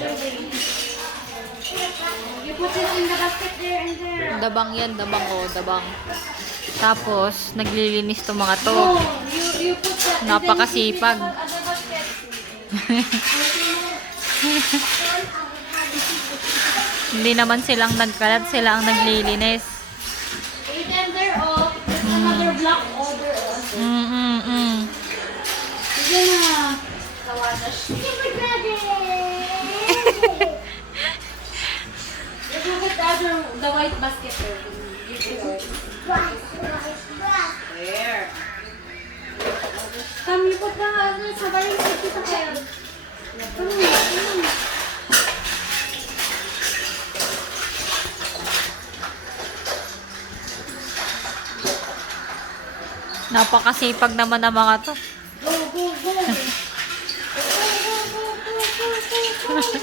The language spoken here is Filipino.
You put it in the basket there and there. Dabang yan, dabang o, dabang. Tapos, naglilinis to mga to. No, you put that. Napakasipag. Other basket. Hindi naman silang nagkalat, sila ang naglilinis. And then they're off. There's another block over us. Sige na. Kawadas. Super daddy. Let's look at the white basket there. There. Come, you put the sabayin sa kita kayo. Come. Napakasipag naman ng mga to. Go, go, go. Go, go, go, go, go, go.